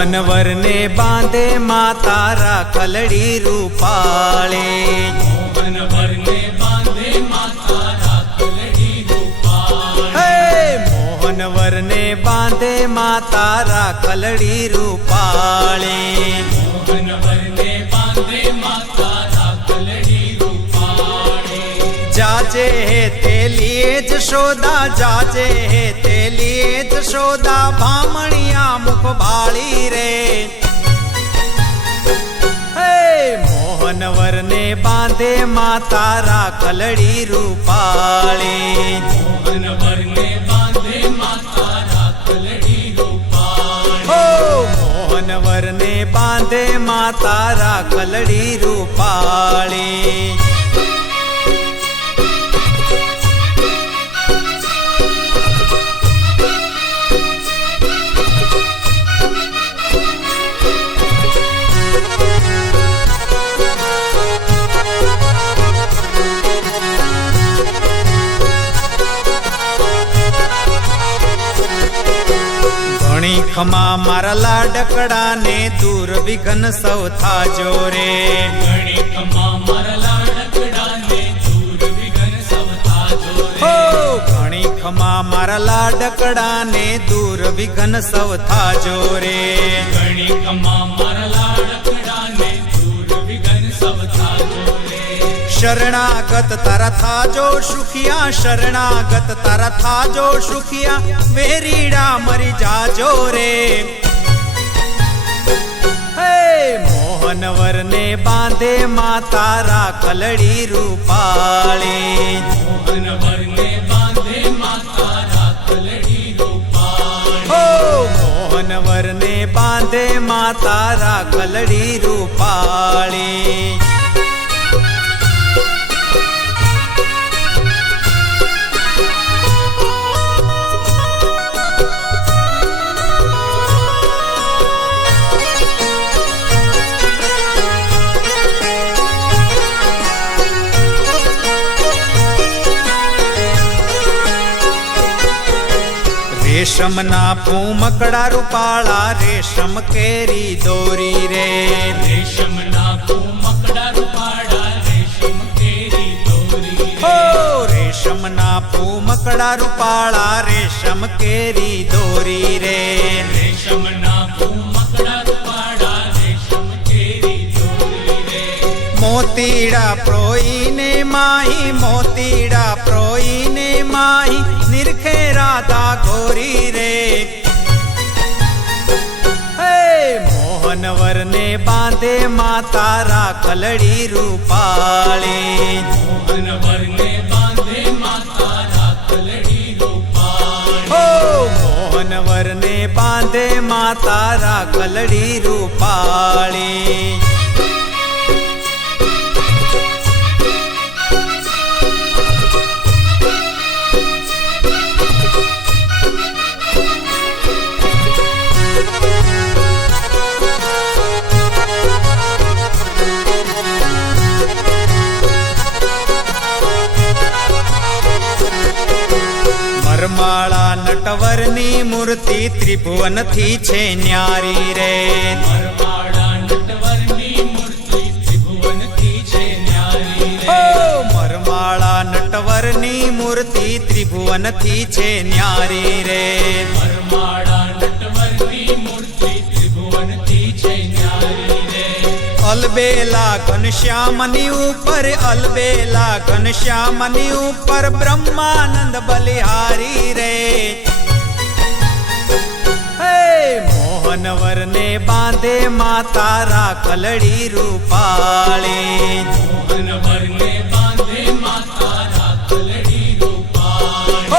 મોહનવર ને બાંધે માતા રાખલડી રૂપાળે મોહનવર ને બાંધે માતા રાખલડી રૂપાળે મોહનવર ને બાંધે માતા રાખલડી રૂપાળે મોહનવર ને બાંધે માતા રાખલડી રૂપાળે જાજે હે તે લીએ જશોદા જાજે હે તે લીએ જશોદા ભામણિયા મુખ ભાળી રે મોહનવર ને બાંધે માતા રાખલડી રૂપાળે મોહનવર ને બાંધે માતા રાખલડી રૂપાળે મોહનવર ને બાંધે માતા રાખલડી રૂપાળે ખમા મારા લાડકડા ને દૂર વિઘન સૌ થાજો રે ઘણી ખમા મારા લાડકડા ને દૂર વિઘન સૌ થાજો રે ઘણી ખમા મારા લાડકડા ને દૂર વિઘન સૌ થાજો રે ઘણી ખમા મારા લાડકડા ને દૂર વિઘન સૌ થાજો રે શરણાગત તારા થાજો સુખિયા શરણાગત તારા થાજો સુખિયા વેરીડા મરી જાજો રે મોહનવર ને બાંધે માતા રાખલડી રૂપાળે મોહનવર ને બાંધે માતા રાખલડી રૂપાળે મોહનવર ને બાંધે માતા રાખલડી રૂપાળે રેશમ ના ફૂમકડા રૂપાળા રેશમ કેરી દોરી રે રેશમ ના ફૂમકડા રૂપાળા રેશમ કેરી દોરી રેશમ ના ફૂમકડા રૂપાળા રેશમ કેરી દોરી રે રેશમ ના ફૂમકડા રૂપાળા રેશમ કેરી દોરી રે મોતીડા પ્રોઈને માહી મોતીડા પ્રોઈને માહી નિરખે રાધા ગોરી રે મોહનવર ને બાંધે માતા રાખલડી રૂપાળે મોહનવર ને બાંધે માતા રાખલડી રૂપાળે મોહનવર ને બાંધે માતા રાખલડી રૂપાળે મરમાળા નટવરની મૂર્તિ ત્રિભુવન થી છે ન્યારી રે મરમાળા નટવરની મૂર્તિ ત્રિભુવન થી છે ન્યારી રે મરમાળા નટવરની મૂર્તિ ત્રિભુવન થી છે ન્યારી રે મરમાળા નટવરની મૂર્તિ ત્રિભુવન થી છે ન્યારી રે અલબેલા ઘનશ્યામની ઉપર અલબેલા ઘનશ્યામની ઉપર બ્રહ્માનંદ બલિહારી રે મોહનવર ને બાંધે માતા રાખલડી રૂપાળે મોહનવર ને બાંધે માતા રાખલડી રૂપાળે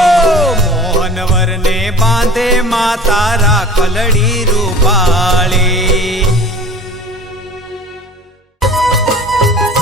મોહનવર ને બાંધે માતા રાખલડી રૂપાળે